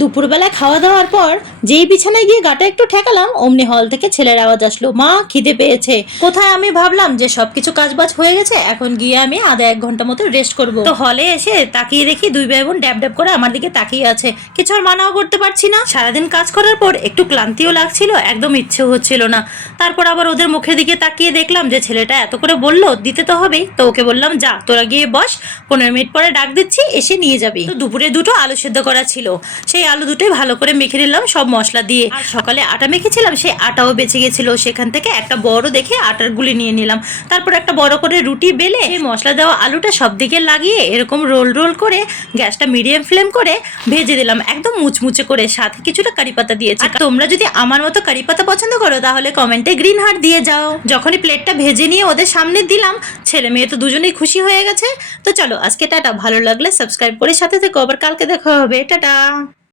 দুপুরবেলায় খাওয়া দাওয়ার পর যেই বিছানায় গিয়ে গাটা একটু ঠেকালাম, অমনি হল থেকে ছেলের আওয়াজ আসলো, মা খিদে পেয়েছে। কোথায় আমি ভাবলাম যে সবকিছু কাজবাজ হয়ে গেছে, এখন গিয়ে আমি আধা এক ঘন্টা মতো রেস্ট করব। তো হলে এসে তাকিয়ে দেখি দুই ভাই বোন ড্যাব ড্যাব করে আমার দিকে তাকিয়ে আছে। কিছু আর মানাও করতে পারছি না। সারাদিন কাজ করার পর একটু ক্লান্তিও লাগছিল, একদম ইচ্ছেও হচ্ছিল না। তারপর আবার ওদের মুখের দিকে তাকিয়ে দেখলাম যে ছেলেটা এত করে বললো, দিতে তো হবেই। তো ওকে বললাম, যা তোরা গিয়ে বস, 15 মিনিট পরে ডাক দিচ্ছি, এসে নিয়ে যাবি। তো দুপুরে দুটো আলু সেদ্ধ করা ছিল, সেই আলু দুটোই ভালো করে মেখে নিলাম সব মশলা দিয়ে। আর সকালে আটা মেখেছিলাম, সেই আটাও বেঁচে গেছিল, সেখান থেকে একটা বড় দেখে আটার গুলি নিয়ে নিলাম। তারপর একটা বড় করে রুটি বেলে এই মশলা দেওয়া আলুটা সব দিকে লাগিয়ে এরকম রোল রোল করে গ্যাসটা মিডিয়াম ফ্লেম করে ভেজে দিলাম, একদম মুচমুচে করে। সাথে কিছুটা কারি পাতা দিয়েছি। তোমরা যদি আমার মতো কারি পাতা পছন্দ করো তাহলে কমেন্টে গ্রিন হার্ট দিয়ে যাও। যখনই প্লেটটা ভেজে নিয়ে ওদের সামনে দিলাম, ছেলে মেয়ে তো দুজনেই খুশি হয়ে গেছে। তো চলো আজকে টাটা, ভালো লাগলে সাবস্ক্রাইব করে সাথে থেকো, আবার কালকে দেখা হবে, টাটা।